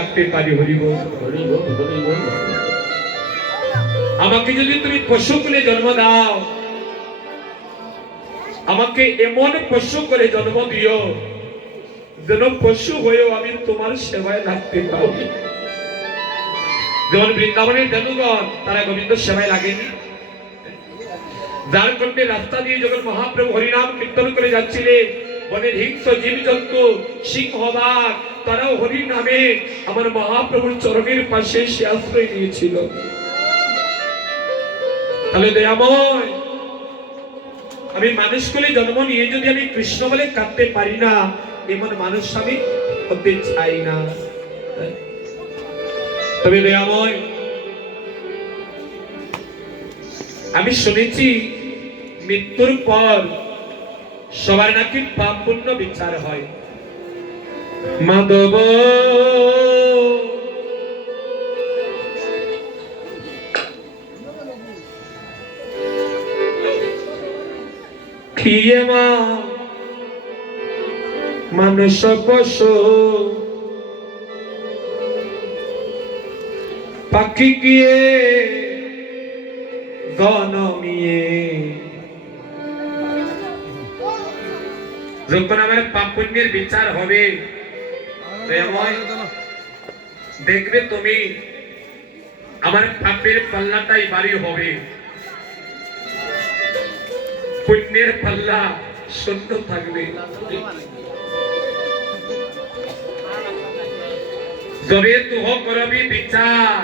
রাখতে পারি। হরিবল হরিবল হরিবল। আমাকে যদি তুমি পশু কুলে জন্ম দাও, আমাকে এমন পশু করে জন্ম দিও যেন পশু হয়েও আমি তোমার সেবায় লাগতে পারি। যেমন বৃন্দাবনের ধনুগণ তারা গোবিন্দ সেবায় লাগেনি। ঝাড়খণ্ডে রাস্তা দিয়ে যখন মহাপ্রভু হরিনাম কীর্তন করে যাচ্ছিলেন, বনের হিংস্র জীবজন্তু সিংহ বাঘ তারাও হরি নামে আমার মহাপ্রভুর চরণের পাশে সে আশ্রয় নিয়েছিল। তাহলে দয়াময়, আমি মানুষ কোলে জন্ম নিয়ে যদি আমি কৃষ্ণ বলে কাঁদতে পারি না, এমন মানুষ আমি হতে চাই না। তবে দয়াময়, আমি শুনেছি মৃত্যুর পর সবার নাকি পাপ পুণ্য বিচার হয়। মাধব কিয়ে মা মানুষ পশু পাখি গিয়ে জনমিয়ে, যখন আমার পাপ পুণ্যের বিচার হবে দেখবে তুমি আমার পাপের পাল্লাটাই ভারী হবে, পুণ্যের পাল্লা শূন্য থাকবে। যবে তুহ করবি বিচার,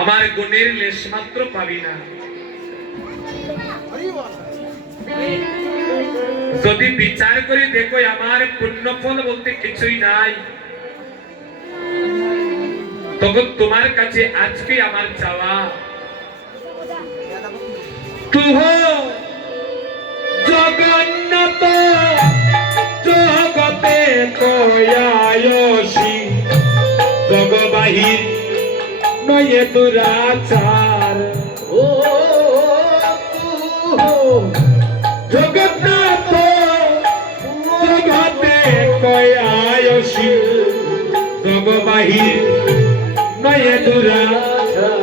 আমার গুণের লেশ মাত্র পাবি না। যদি বিচার করে দেখো আমার পুণ্য ফল বলতে কিছুই নাই, তখন তোমার কাছে আজকে আমার চাওয়া, তুহ জগন্নাথ জগতে কয়ায়সী জগবাহির নয়ে দুরাচার। ও জগন্নাথ জগতে কয়ায়সী জগবাহির নয়ে দুরাচার।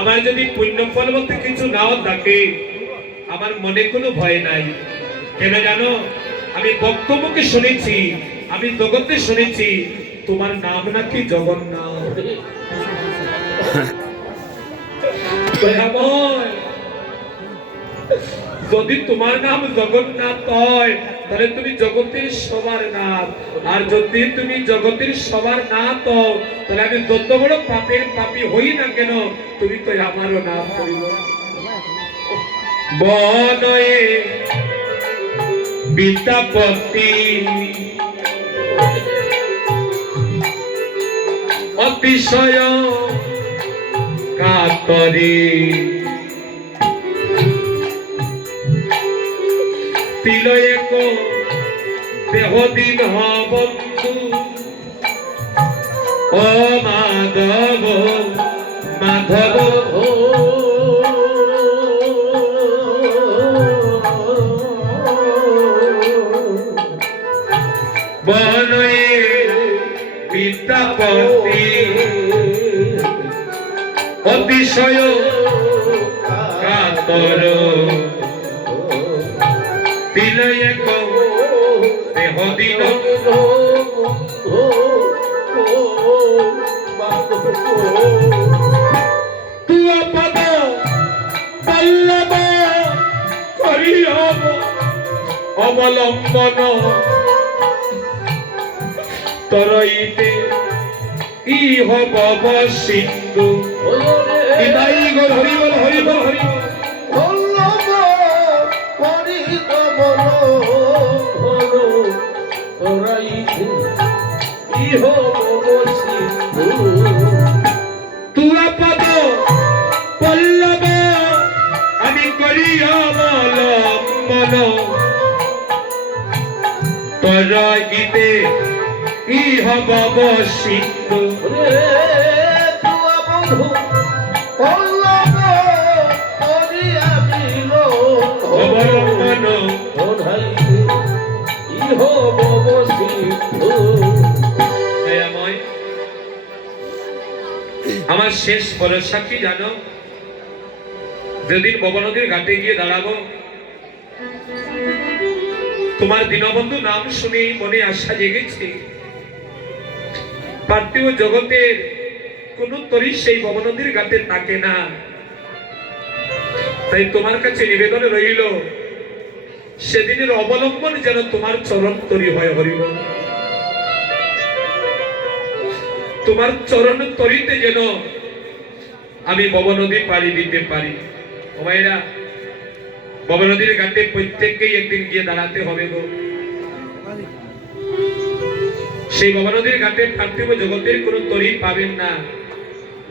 আমার যদি পুণ্য ফল বলতে কিছু নাও থাকে, আমার মনে কোনো ভয় নাই। কেন জানো? আমি বক্তব্যকে শুনেছি, আমি জগতে শুনেছি তোমার নাম নাকি জগন্নাথ। যদি তোমার নাম জগন্নাথ হয়, তাহলে তুমি জগতের সবার নাথ। আর যদি তুমি জগতের সবার নাথ হও, তাহলে আমি যত বড় পাপের পাপী হই না কেন, তুমি তো আমারও নাম করিব। বনয়ে বিদ্যাপতি অতিশয় কাতরে, তিলয়েক দেহ দিন বন্ধু ও মাধব মাধব। বনয়ে বিদ্যাপতি অতিশয় কাতর, তিলয়েক দেহ দিন তুয়া পদ পল্লব করি অবলম্বন, তরইতে ইহ ভব সিন্ধু। হরিবল হরিবল হরিবল হরিবল। তুয়া পদ পল্লব আমি করি অবলম্বন, তরইতে ইহ ভব সিন্ধু। অবলম্বন দয়াময়, আমার শেষ ভরসা কি জানো? যেদিন ভবনদীর ঘাটে গিয়ে দাঁড়াবো, তোমার দীনবন্ধু নাম শুনে মনে আশা জেগেছে। পার্থিব জগতের কোন তরি সেই ভবনদীর ঘাটে থাকে না। তাই তোমার কাছে নিবেদন রইল, সেদিনের অবলম্বন যেন তোমার চরণ তরি হয় হরিবল। তোমার চরণ তরিতে যেন আমি ভবনদী পাড়ি দিতে পারি। ও ভাইরা, ভবনদীর ঘাটে প্রত্যেককেই একদিন গিয়ে দাঁড়াতে হবে গো। সেই ভবনদীর ঘাটে পার্থিব জগতের কোন তরি পাবেন না,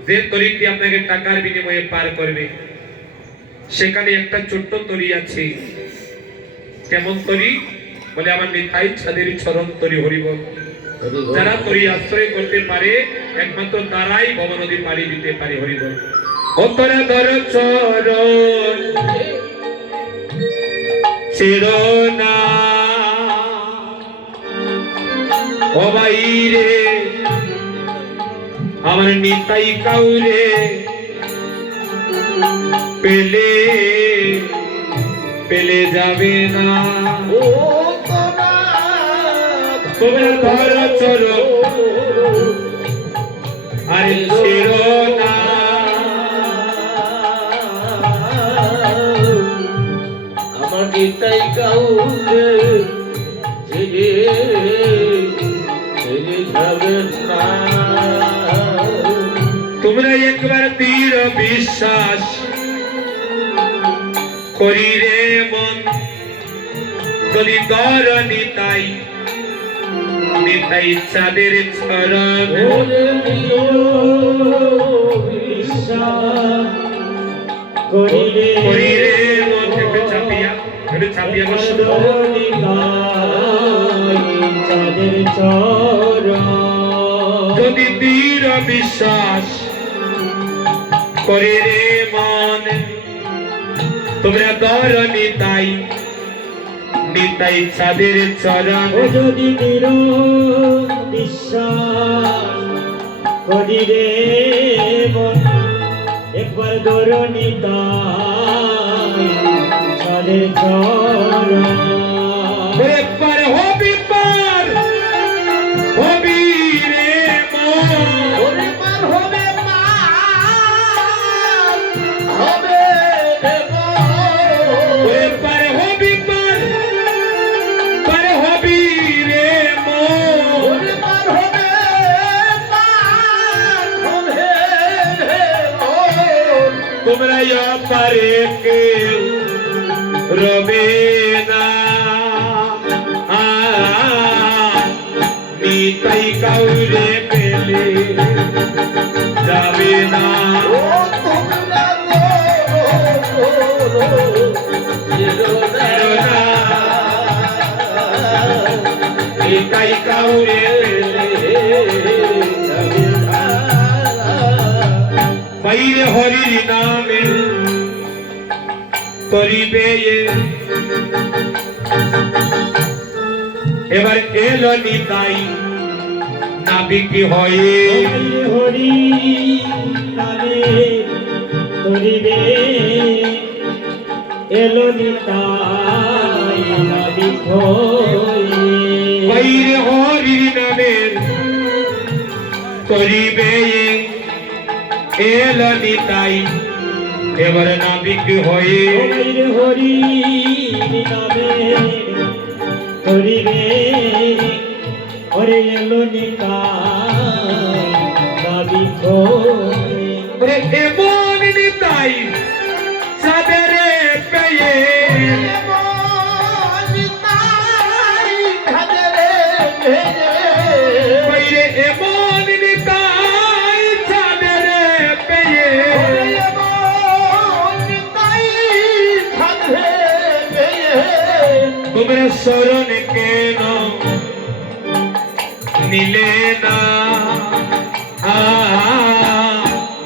যে তরিটি আপনাকে টাকার বিনিময়ে পার করবে। সেখানে একটা ছোট্ট তরি আছে। কেমন তরি? বলে আমার নিতাই ছাদের চরণ তরি হরিবল। যারা তরি আশ্রয় করতে পারে, একমাত্র তারাই ভবনদী পাড়ি দিতে পারে হরিবল। অন্তরে ধর চরণ চিরনা ও বাইরে আমার নিতাই কাউরে পেলে পেলে যাবে না। ও তোমরা ধর চরণ আরে চিরনা আমার নিতাই কাউরে ছেড়ে ছেড়ে যাবেন না। তোমরা একবার দৃঢ় বিশ্বাস করি রে মন, যদি দর নিতাই নিতাই চাঁদের চরণ করি রে মন। একটু চাপিয়া বসো। যদি দৃঢ় বিশ্বাস করে রে মন, তোমরা দর নিতাই নিতাই চাঁদের চরণ। যদি দৃঢ় বিশ্বাস করি রে মন, একবার দর নিতাই চাঁদের চরণ। একবার হবি পার হবি রে মন, একবার হবে পার হবে রে মন। একবার হবি পার হবি রে মন। একবার হবে পার হবে রে মন। তোমরা পারে কেউ রবে না, নিতাই কাউরে পেলে যাবে না। ও তোমরা নিতাই কাউরে পেলে যাবে না। বাইরে হরির নামে করিবে এবার এলো নিতাই নাবিকি হয়ে। হরি নামে করিবে এলো নিতাই নাবিক হয়ে। বাইরে হরির নামের করিবে এলো নিতাই এবার নাবিক হয়ে। হরি নামে করিবে ওরে এলো নিতাই নাবিক হয়ে। এমন নিতাই চাঁদের পেয়ে, বাইরে এমন নিতাই চাঁদের পেয়ে। তোমরা শরণ কেন নিলে না,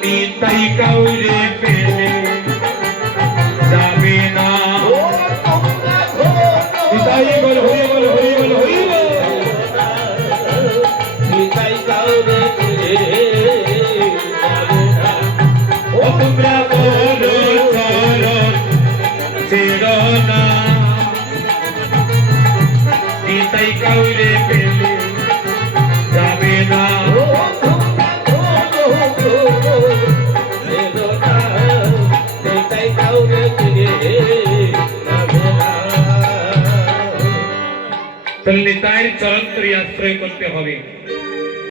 নিতাই কাউরে পেলে যাবে না। নিতাই বল হরি বল হরি বল হরি বল। কাউরে চিনে না ভেলা। তাহলে নিতাইয়ের চরণ ধরে আশ্রয় করতে হবে।